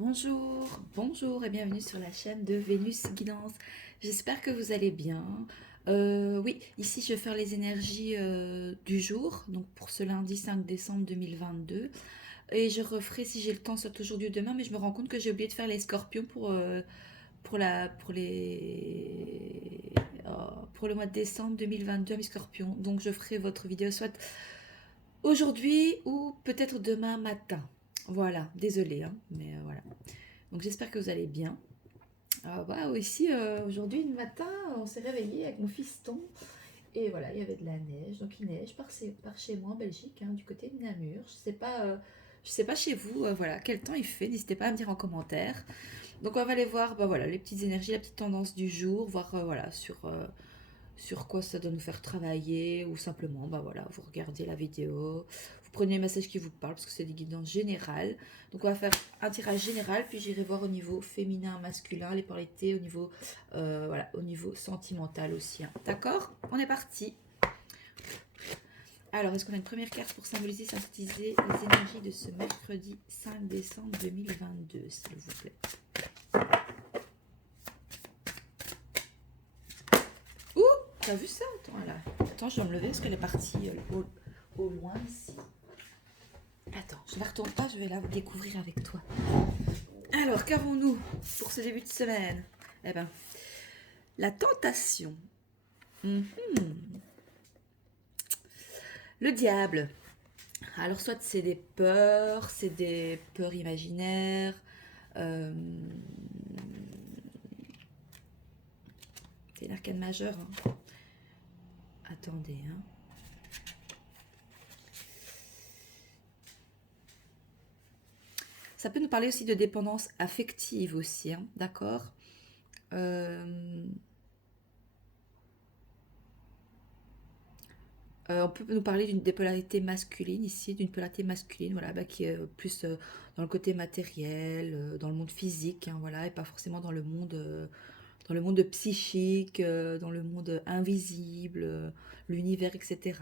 Bonjour et bienvenue sur la chaîne de Vénus Guidance. J'espère que vous allez bien. Oui, ici je vais faire les énergies du jour, donc pour ce lundi 5 décembre 2022. Et je referai si j'ai le temps, soit aujourd'hui ou demain, mais je me rends compte que j'ai oublié de faire les scorpions pour le mois de décembre 2022 à mes scorpions. Donc je ferai votre vidéo soit aujourd'hui ou peut-être demain matin. Voilà, désolée, hein, mais voilà. Donc j'espère que vous allez bien. Ici, aujourd'hui, le matin, on s'est réveillé avec mon fiston. Et voilà, il y avait de la neige. Donc il neige par chez moi en Belgique, hein, du côté de Namur. Je sais pas chez vous, voilà, quel temps il fait. N'hésitez pas à me dire en commentaire. Donc on va aller voir voilà, les petites énergies, la petite tendance du jour, voir voilà, sur quoi ça doit nous faire travailler, ou simplement, voilà, vous regardez la vidéo, vous prenez le message qui vous parle, parce que c'est des guidances générales. Donc on va faire un tirage général, puis j'irai voir au niveau féminin, masculin, les polarités, voilà, au niveau sentimental aussi, hein. D'accord? On est parti. Alors, est-ce qu'on a une première carte pour symboliser, synthétiser les énergies de ce mercredi 5 décembre 2022, s'il vous plaît? Ouh, t'as vu ça? Attends, je vais me lever parce qu'elle est partie au loin ici. Attends, je ne la retourne pas, je vais la découvrir avec toi. Alors, qu'avons-nous pour ce début de semaine? Eh ben, la tentation. Le diable. Alors, soit c'est des peurs imaginaires. euh, c'est une arcane majeure, hein. Attendez, hein. Ça peut nous parler aussi de dépendance affective aussi, hein, d'accord. On peut nous parler d'une des polarités masculines ici, d'une polarité masculine, voilà, qui est plus dans le côté matériel, dans le monde physique, hein, voilà, et pas forcément dans le monde psychique, dans le monde invisible, l'univers, etc.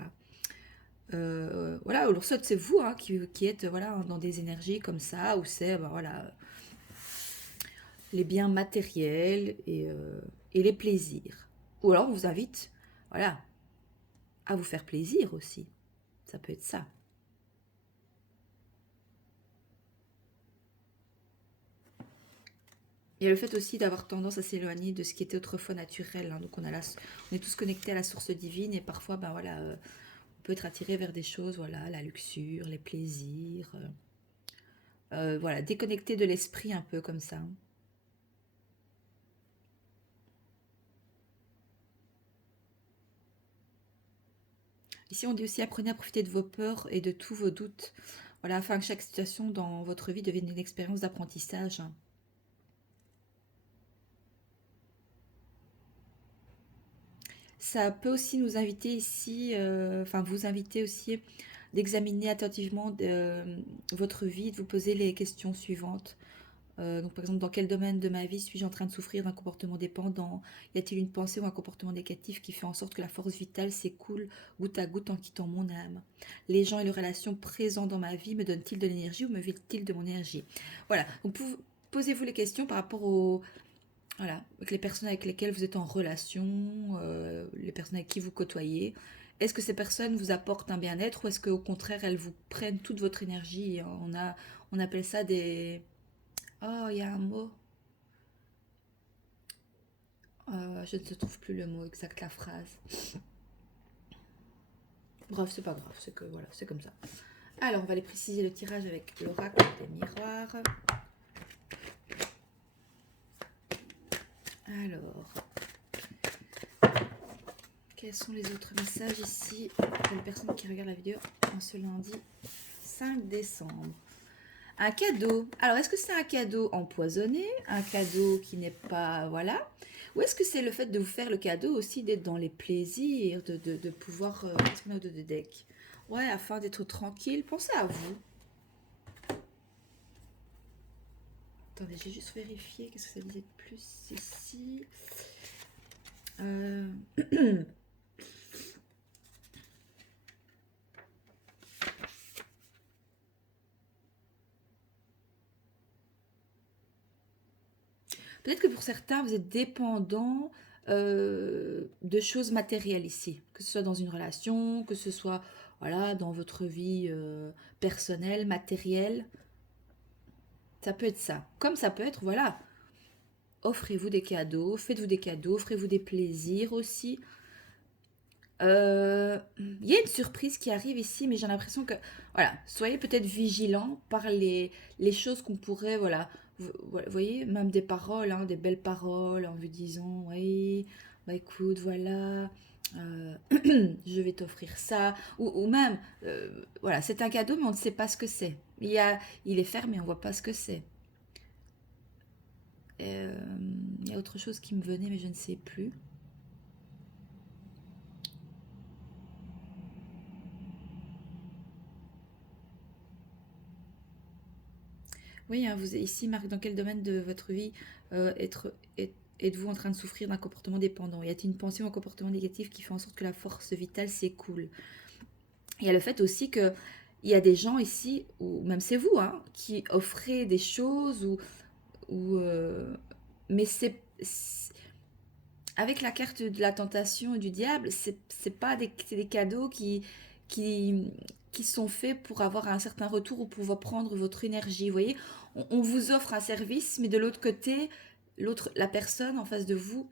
Voilà, alors soit c'est vous, hein, qui êtes voilà, dans des énergies comme ça, où c'est voilà, les biens matériels et les plaisirs. Ou alors on vous invite voilà, à vous faire plaisir aussi. Ça peut être ça. Il y a le fait aussi d'avoir tendance à s'éloigner de ce qui était autrefois naturel, hein. Donc on est tous connectés à la source divine et parfois voilà, on peut être attiré vers des choses, voilà, la luxure, les plaisirs, voilà, déconnecté de l'esprit un peu comme ça. Ici on dit aussi apprenez à profiter de vos peurs et de tous vos doutes, voilà, afin que chaque situation dans votre vie devienne une expérience d'apprentissage, hein. Ça peut aussi nous inviter ici, enfin vous inviter aussi d'examiner attentivement votre vie, de vous poser les questions suivantes. Donc par exemple, dans quel domaine de ma vie suis-je en train de souffrir d'un comportement dépendant? Y a-t-il une pensée ou un comportement négatif qui fait en sorte que la force vitale s'écoule goutte à goutte en quittant mon âme? Les gens et les relations présents dans ma vie me donnent-ils de l'énergie ou me vident-ils de mon énergie? Voilà, donc posez-vous les questions par rapport aux, voilà, avec les personnes avec lesquelles vous êtes en relation, les personnes avec qui vous côtoyez. Est-ce que ces personnes vous apportent un bien-être ou est-ce qu'au contraire elles vous prennent toute votre énergie et on appelle ça des... Oh, il y a un mot. Je ne trouve plus le mot exact, la phrase. Bref, c'est pas grave, c'est que voilà, c'est comme ça. Alors, on va aller préciser le tirage avec l'oracle des miroirs. Alors, quels sont les autres messages ici pour les personnes qui regardent la vidéo en ce lundi 5 décembre? Un cadeau. Alors, est-ce que c'est un cadeau empoisonné, un cadeau qui n'est pas... Voilà. Ou est-ce que c'est le fait de vous faire le cadeau aussi d'être dans les plaisirs, de pouvoir... Qu'est-ce qu'on a de deck? Ouais, afin d'être tranquille, pensez à vous. Attendez, j'ai juste vérifié. Qu'est-ce que ça disait de plus ici? euh... Peut-être que pour certains, vous êtes dépendant de choses matérielles ici, que ce soit dans une relation, que ce soit voilà, dans votre vie personnelle, matérielle. Ça peut être ça. Comme ça peut être, voilà, offrez-vous des cadeaux, faites-vous des cadeaux, offrez-vous des plaisirs aussi. Il y a une surprise qui arrive ici, mais j'ai l'impression que, voilà, soyez peut-être vigilant par les choses qu'on pourrait, voilà, vous voyez, même des paroles, hein, des belles paroles en vous disant, oui, bah écoute, voilà, je vais t'offrir ça, ou même, voilà, c'est un cadeau, mais on ne sait pas ce que c'est. Il est fermé, on voit pas ce que c'est. Il y a autre chose qui me venait, mais je ne sais plus. Oui, hein, vous ici, Marc, dans quel domaine de votre vie êtes-vous en train de souffrir d'un comportement dépendant? Y a-t-il une pensée ou un comportement négatif qui fait en sorte que la force vitale s'écoule? Il y a le fait aussi que il y a des gens ici, ou même c'est vous, hein, qui offrez des choses mais avec la carte de la tentation et du diable, c'est pas c'est des cadeaux qui, qui sont faits pour avoir un certain retour ou pour prendre votre énergie. Vous voyez, on vous offre un service, mais de l'autre côté, la personne en face de vous,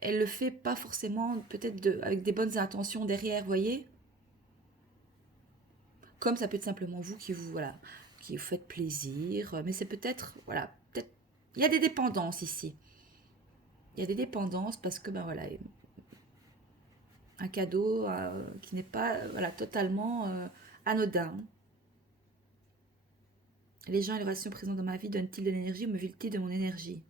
elle le fait pas forcément peut-être avec des bonnes intentions derrière, vous voyez. Comme ça peut être simplement vous qui voilà, qui vous faites plaisir, mais c'est peut-être, voilà, peut-être, il y a des dépendances ici. Il y a des dépendances parce que, ben voilà, un cadeau qui n'est pas voilà, totalement anodin. Les gens et les relations présentes dans ma vie donnent-ils de l'énergie ou me vident-ils de mon énergie?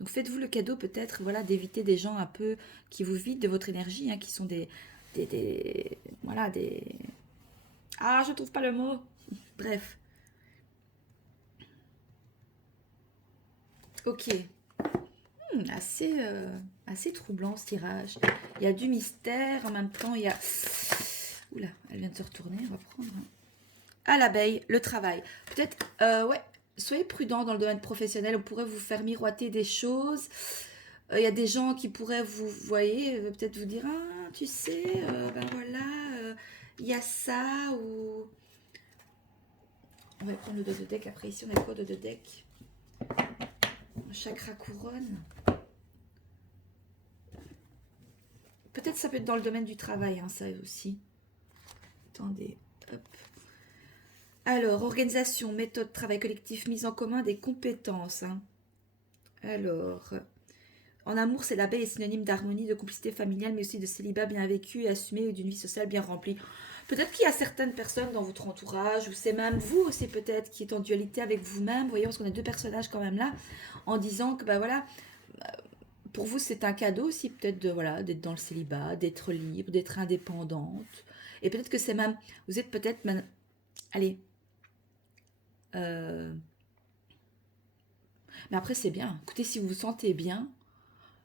Donc faites-vous le cadeau peut-être voilà, d'éviter des gens un peu qui vous vident de votre énergie, hein, qui sont voilà, des... Ah, je trouve pas le mot. Bref. Ok. Assez troublant ce tirage. Il y a du mystère, en même temps il y a... Oula, elle vient de se retourner, on va prendre... À l'abeille, le travail. Peut-être, ouais, soyez prudent dans le domaine professionnel. On pourrait vous faire miroiter des choses. Il y a des gens qui pourraient vous, voyez, peut-être vous dire, ah, tu sais, ben voilà, il y a ça ou... On va prendre le dos de deck. Après ici, on a quoi dos de deck? Chakra couronne. Peut-être ça peut être dans le domaine du travail, hein, ça aussi. Attendez, hop. Alors, organisation, méthode, travail collectif, mise en commun des compétences. Hein. Alors, en amour, c'est l'abeille est synonyme d'harmonie, de complicité familiale, mais aussi de célibat bien vécu et assumé et d'une vie sociale bien remplie. Peut-être qu'il y a certaines personnes dans votre entourage, ou c'est même vous aussi peut-être, qui est en dualité avec vous-même. Voyons, parce qu'on a deux personnages quand même là, en disant que, ben voilà, pour vous c'est un cadeau aussi peut-être de voilà, d'être dans le célibat, d'être libre, d'être indépendante. Et peut-être que c'est même, vous êtes peut-être même, allez, mais après c'est bien. Écoutez, si vous vous sentez bien,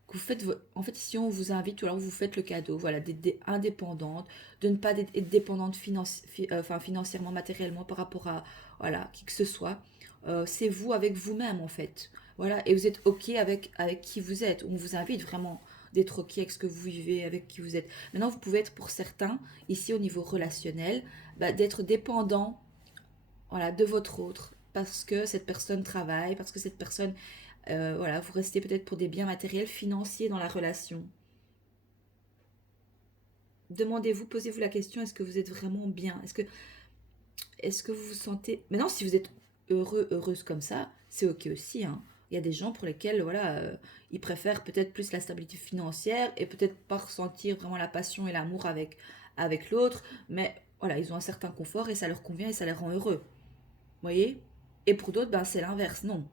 que vous faites, en fait, si on vous invite, ou alors vous faites le cadeau, voilà, d'être indépendante, de ne pas être dépendante enfin, financièrement, matériellement par rapport à, voilà, qui que ce soit. C'est vous avec vous-même, en fait. Voilà, et vous êtes OK avec qui vous êtes. On vous invite vraiment d'être OK avec ce que vous vivez, avec qui vous êtes. Maintenant, vous pouvez être pour certains, ici au niveau relationnel, bah, d'être dépendant voilà, de votre autre, parce que cette personne travaille, parce que cette personne, voilà, vous restez peut-être pour des biens matériels, financiers dans la relation. Demandez-vous, posez-vous la question, est-ce que vous êtes vraiment bien? Est-ce que vous vous sentez... Maintenant, si vous êtes heureux, heureuse comme ça, c'est ok aussi, hein. Il y a des gens pour lesquels, voilà, ils préfèrent peut-être plus la stabilité financière et peut-être pas ressentir vraiment la passion et l'amour avec l'autre, mais voilà, ils ont un certain confort et ça leur convient et ça les rend heureux. Voyez. Et pour d'autres, ben, c'est l'inverse. Non.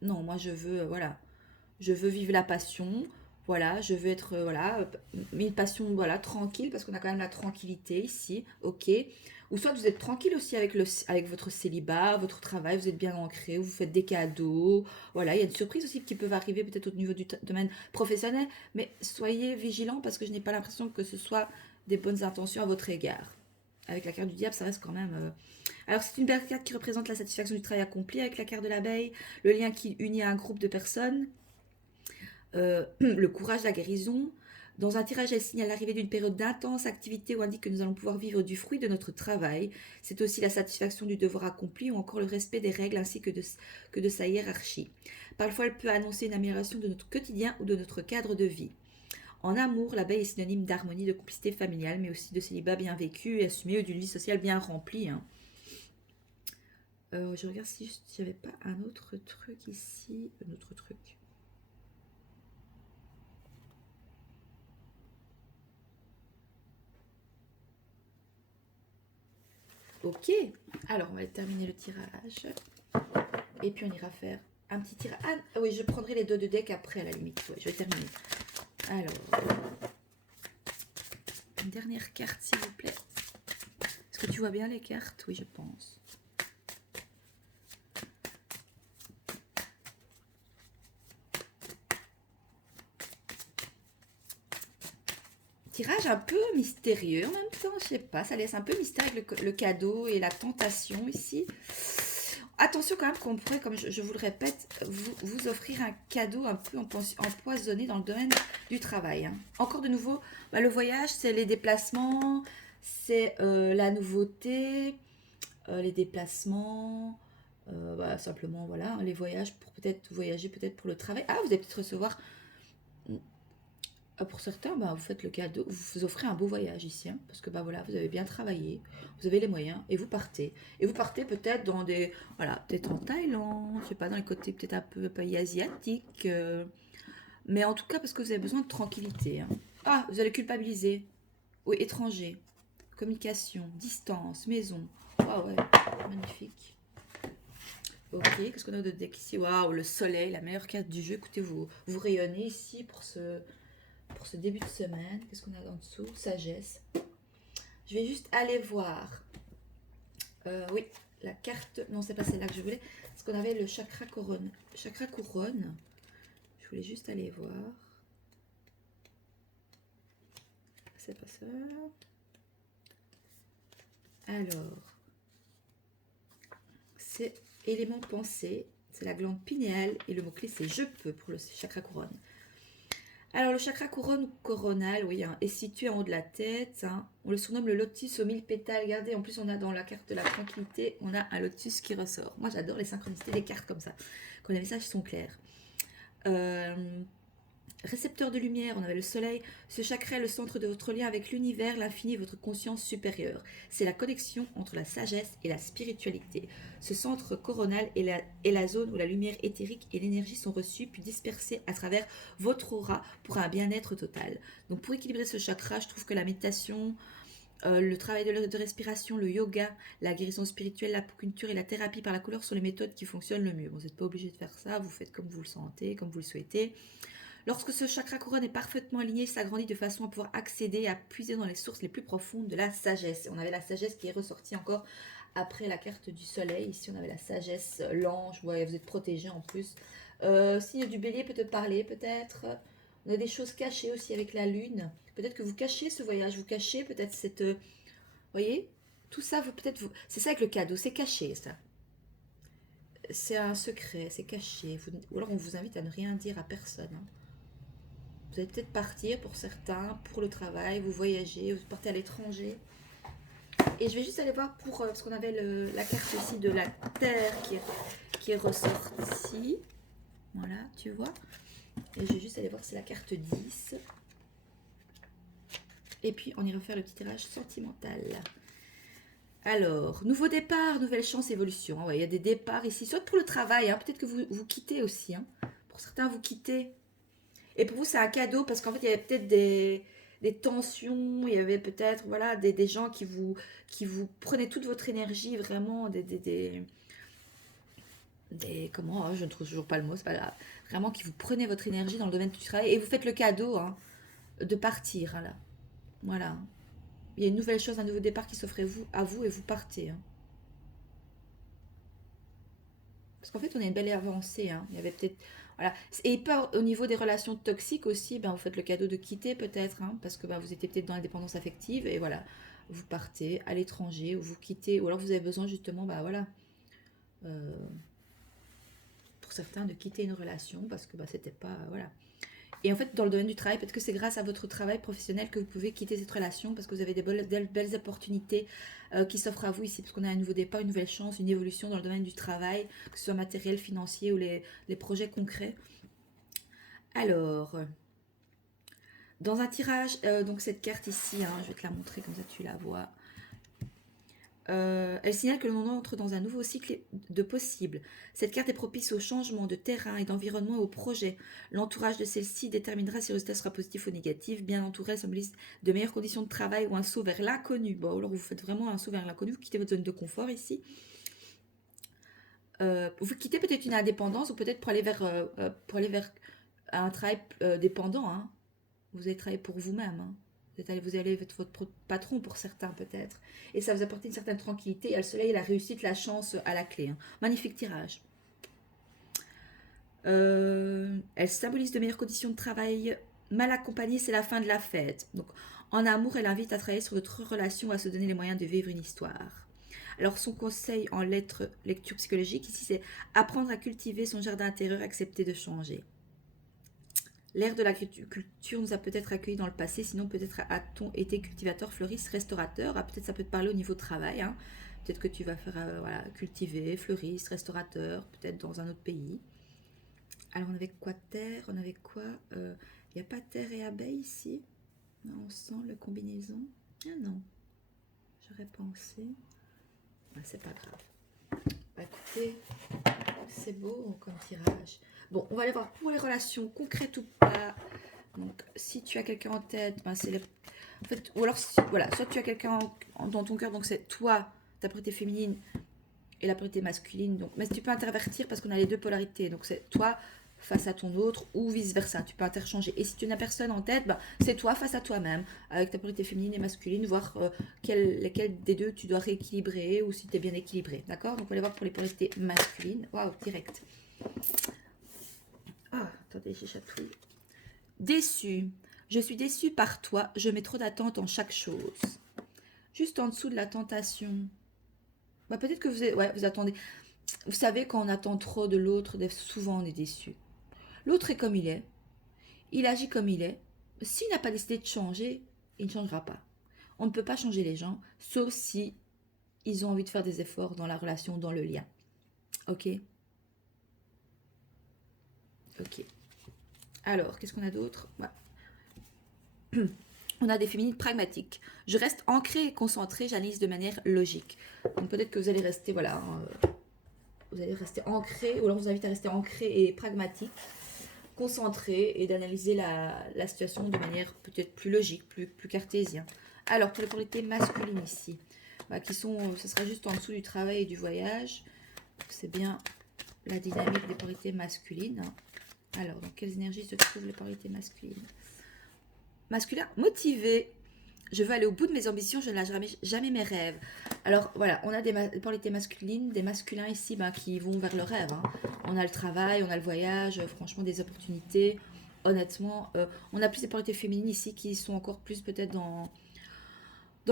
Non, moi, je veux, voilà. Je veux vivre la passion. Voilà, je veux être, voilà, une passion, voilà, tranquille, parce qu'on a quand même la tranquillité ici, ok. Ou soit vous êtes tranquille aussi avec votre célibat, votre travail, vous êtes bien ancré, vous faites des cadeaux, voilà, il y a des surprises aussi qui peuvent arriver peut-être au niveau du domaine professionnel, mais soyez vigilants parce que je n'ai pas l'impression que ce soit des bonnes intentions à votre égard. avec la carte du diable, ça reste quand même... Alors, c'est une belle carte qui représente la satisfaction du travail accompli avec la carte de l'abeille, le lien qui unit un groupe de personnes, le courage, la guérison. Dans un tirage, elle signale l'arrivée d'une période d'intense activité ou indique que nous allons pouvoir vivre du fruit de notre travail. C'est aussi la satisfaction du devoir accompli ou encore le respect des règles ainsi que de sa hiérarchie. Parfois, elle peut annoncer une amélioration de notre quotidien ou de notre cadre de vie. En amour, l'abeille est synonyme d'harmonie, de complicité familiale, mais aussi de célibat bien vécu et assumé ou d'une vie sociale bien remplie. Hein. Je regarde si j'avais pas un autre truc ici. Un autre truc. Ok, alors on va terminer le tirage. Et puis on ira faire un petit tirage. Ah oui, je prendrai les deux de deck après à la limite. Ouais, je vais terminer. Alors, une dernière carte s'il vous plaît. Est-ce que tu vois bien les cartes? Oui, je pense. Tirage un peu mystérieux en même temps, je sais pas, ça laisse un peu mystère avec le cadeau et la tentation ici. Attention quand même qu'on pourrait, comme je vous le répète, vous offrir un cadeau un peu empoisonné dans le domaine du travail. Hein. Encore de nouveau, le voyage, c'est les déplacements, c'est la nouveauté, les déplacements, simplement voilà, les voyages pour peut-être voyager, peut-être pour le travail. Ah, vous allez peut-être recevoir... Pour certains, vous faites le cadeau, vous offrez un beau voyage ici, hein, parce que voilà, vous avez bien travaillé, vous avez les moyens, et vous partez. Et vous partez peut-être dans des, voilà, peut-être en Thaïlande, je sais pas, dans les côtés peut-être un peu pays asiatiques, mais en tout cas parce que vous avez besoin de tranquillité. Hein. Ah, vous allez culpabiliser, oui, étranger, communication, distance, maison. Ah ouais, magnifique. Ok, qu'est-ce qu'on a de deck ici? Waouh, le soleil, la meilleure carte du jeu. Écoutez, vous rayonnez ici pour ce début de semaine. Qu'est-ce qu'on a en dessous? Sagesse. Je vais juste aller voir. Oui, la carte... Non, c'est pas celle-là que je voulais. Parce qu'on avait le chakra couronne. Chakra couronne. Je voulais juste aller voir. C'est pas ça. Alors. C'est élément pensée. C'est la glande pinéale. Et le mot-clé, c'est je peux pour le chakra couronne. Alors, le chakra couronne ou coronal, oui, hein, est situé en haut de la tête. Hein. On le surnomme le lotus aux 1000 pétales. Regardez, en plus, on a dans la carte de la tranquillité, on a un lotus qui ressort. Moi, j'adore les synchronicités des cartes comme ça, quand les messages sont clairs. Récepteur de lumière, on avait le soleil. Ce chakra est le centre de votre lien avec l'univers, l'infini et votre conscience supérieure. C'est la connexion entre la sagesse et la spiritualité. Ce centre coronal est la zone où la lumière éthérique et l'énergie sont reçues puis dispersées à travers votre aura pour un bien-être total. Donc pour équilibrer ce chakra, je trouve que la méditation, le travail de respiration, le yoga, la guérison spirituelle, l'acupuncture et la thérapie par la couleur sont les méthodes qui fonctionnent le mieux. Bon, vous n'êtes pas obligé de faire ça, vous faites comme vous le sentez, comme vous le souhaitez. Lorsque ce chakra couronne est parfaitement aligné, il s'agrandit de façon à pouvoir accéder et à puiser dans les sources les plus profondes de la sagesse. On avait la sagesse qui est ressortie encore après la carte du soleil. Ici, on avait la sagesse, l'ange. Ouais, vous êtes protégé en plus. Signe du bélier peut te parler, peut-être. On a des choses cachées aussi avec la lune. Peut-être que vous cachez ce voyage, vous cachez peut-être cette... voyez, tout ça, c'est ça avec le cadeau, c'est caché, ça. C'est un secret, c'est caché. Ou alors on vous invite à ne rien dire à personne. Hein. Vous allez peut-être partir pour certains, pour le travail, vous voyagez, vous partez à l'étranger. Et je vais juste aller voir pour, parce qu'on avait la carte ici de la Terre qui est ressortie. Voilà, tu vois. Et je vais juste aller voir si c'est la carte 10. Et puis on ira faire le petit tirage sentimental. Alors, nouveau départ, nouvelle chance, évolution. Ouais, il y a des départs ici, soit pour le travail, hein, peut-être que vous quittez aussi. Hein. Pour certains, vous quittez. Et pour vous, c'est un cadeau parce qu'en fait, il y avait peut-être des tensions, il y avait peut-être voilà, des gens qui vous prenaient toute votre énergie, vraiment, comment, je ne trouve toujours pas le mot, c'est pas grave. Vraiment, qui vous prenaient votre énergie dans le domaine du travail et vous faites le cadeau hein, de partir. Hein, là. Voilà. Il y a une nouvelle chose, un nouveau départ qui s'offre à vous et vous partez. Hein. Parce qu'en fait, on a une belle avancée. Hein. Il y avait peut-être... Voilà. Et pas au niveau des relations toxiques aussi, vous faites le cadeau de quitter peut-être, hein, parce que vous étiez peut-être dans la dépendance affective. Et voilà. vous partez à l'étranger, ou vous quittez, ou alors vous avez besoin justement, bah voilà, euh, pour certains, de quitter une relation parce que bah, c'était pas, voilà. Et en fait, dans le domaine du travail, peut-être que c'est grâce à votre travail professionnel que vous pouvez quitter cette relation parce que vous avez des belles opportunités qui s'offrent à vous ici, parce qu'on a un nouveau départ, une nouvelle chance, une évolution dans le domaine du travail, que ce soit matériel, financier ou les projets concrets. Alors, dans un tirage, donc cette carte ici, hein, je vais te la montrer comme ça tu la vois. Elle signale que l'on entre dans un nouveau cycle de possibles. Cette carte est propice au changement de terrain et d'environnement et au projet. L'entourage de celle-ci déterminera si le résultat sera positif ou négatif. Bien entouré, symbolise de meilleures conditions de travail ou un saut vers l'inconnu. Bon, alors vous faites vraiment un saut vers l'inconnu, vous quittez votre zone de confort ici. Vous quittez peut-être une indépendance ou peut-être pour aller vers un travail dépendant. Hein. Vous allez travailler pour vous-même. Hein. Vous allez être votre patron pour certains peut-être. Et ça vous apporte une certaine tranquillité. Il y a le soleil, la réussite, la chance à la clé. Hein. Magnifique tirage. Elle symbolise de meilleures conditions de travail. Mal accompagnée, c'est la fin de la fête. Donc, en amour, elle invite à travailler sur votre relation, à se donner les moyens de vivre une histoire. Alors, son conseil en lecture psychologique, ici, c'est apprendre à cultiver son jardin intérieur, accepter de changer. L'ère de l'agriculture nous a peut-être accueillis dans le passé, sinon peut-être a-t-on été cultivateur, fleuriste, restaurateur. Ah, peut-être ça peut te parler au niveau travail. Hein. Peut-être que tu vas faire voilà, cultiver, fleuriste, restaurateur, peut-être dans un autre pays. Alors on avait quoi terre? On avait quoi Il n'y a pas terre et abeille ici? Non, on sent la combinaison. Ah non, j'aurais pensé. Ah, c'est pas grave. Bah, écoutez, c'est beau comme tirage. Bon, on va aller voir pour les relations concrètes ou pas. Donc, si tu as quelqu'un en tête, ben c'est en fait, ou alors, voilà, soit tu as quelqu'un dans ton cœur, donc c'est toi, ta polarité féminine et la polarité masculine. Donc, mais tu peux intervertir parce qu'on a les deux polarités. Donc, c'est toi face à ton autre ou vice-versa. Tu peux interchanger. Et si tu n'as personne en tête, ben, c'est toi face à toi-même, avec ta polarité féminine et masculine, voir lesquels des deux tu dois rééquilibrer ou si tu es bien équilibré. D'accord? Donc, on va aller voir pour les polarités masculines. Waouh, direct. Ah, attendez, j'ai chatouillé. Déçu. Je suis déçue par toi, je mets trop d'attentes en chaque chose. Juste en dessous de la tentation. Bah, peut-être que vous attendez. Vous savez, quand on attend trop de l'autre, souvent on est déçu. L'autre est comme il est. Il agit comme il est. S'il n'a pas décidé de changer, il ne changera pas. On ne peut pas changer les gens, sauf si ils ont envie de faire des efforts dans la relation, dans le lien. Ok? Ok. Alors, qu'est-ce qu'on a d'autre? On a des féminines pragmatiques. Je reste ancrée et concentrée, j'analyse de manière logique. Donc peut-être que vous allez rester, voilà, vous allez rester ancré, ou alors je vous invite à rester ancré et pragmatique, concentré et d'analyser la situation de manière peut-être plus logique, plus cartésien. Alors pour les polarités masculines ici, qui sont, ce sera juste en dessous du travail et du voyage. C'est bien la dynamique des polarités masculines. Alors, dans quelles énergies se trouvent les polarités masculines? Masculin, motivé. Je veux aller au bout de mes ambitions, je ne lâcherai jamais mes rêves. Alors voilà, on a des polarités masculines, des masculins ici qui vont vers le rêve. Hein. On a le travail, on a le voyage, franchement des opportunités. Honnêtement, on a plus des polarités féminines ici qui sont encore plus peut-être dans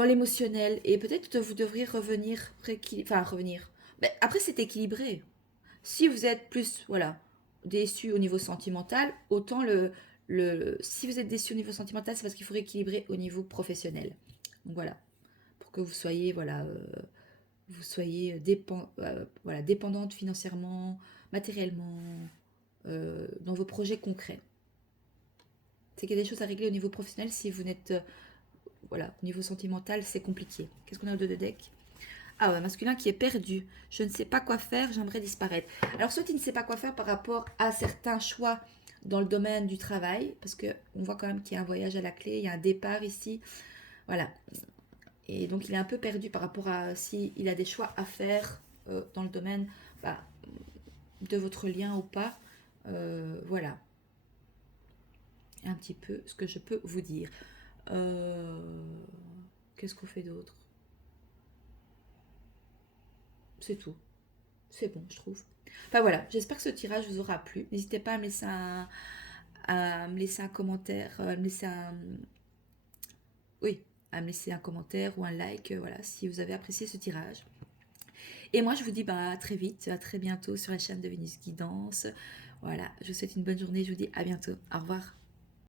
l'émotionnel. Et peut-être que vous devriez revenir, revenir. Mais après, c'est équilibré. Si vous êtes plus, voilà, déçu au niveau sentimental, autant si vous êtes déçu au niveau sentimental, c'est parce qu'il faut rééquilibrer au niveau professionnel. Donc voilà, pour que vous soyez, voilà, voilà, dépendante financièrement, matériellement, dans vos projets concrets. C'est qu'il y a des choses à régler au niveau professionnel si vous n'êtes, voilà, au niveau sentimental, c'est compliqué. Qu'est-ce qu'on a au dos de deck? Ah ouais, masculin qui est perdu. Je ne sais pas quoi faire, j'aimerais disparaître. Alors, soit il ne sait pas quoi faire par rapport à certains choix dans le domaine du travail, parce qu'on voit quand même qu'il y a un voyage à la clé, il y a un départ ici. Voilà. Et donc, il est un peu perdu par rapport à s'il a des choix à faire dans le domaine de votre lien ou pas. Voilà. Un petit peu ce que je peux vous dire. Qu'est-ce qu'on fait d'autre? C'est tout. C'est bon, je trouve. Enfin voilà, j'espère que ce tirage vous aura plu. N'hésitez pas à me laisser un commentaire, à me laisser un... Oui, à me laisser un commentaire ou un like, voilà, si vous avez apprécié ce tirage. Et moi, je vous dis à très vite, à très bientôt sur la chaîne de Vénus Guidance. Voilà, je vous souhaite une bonne journée, je vous dis à bientôt. Au revoir.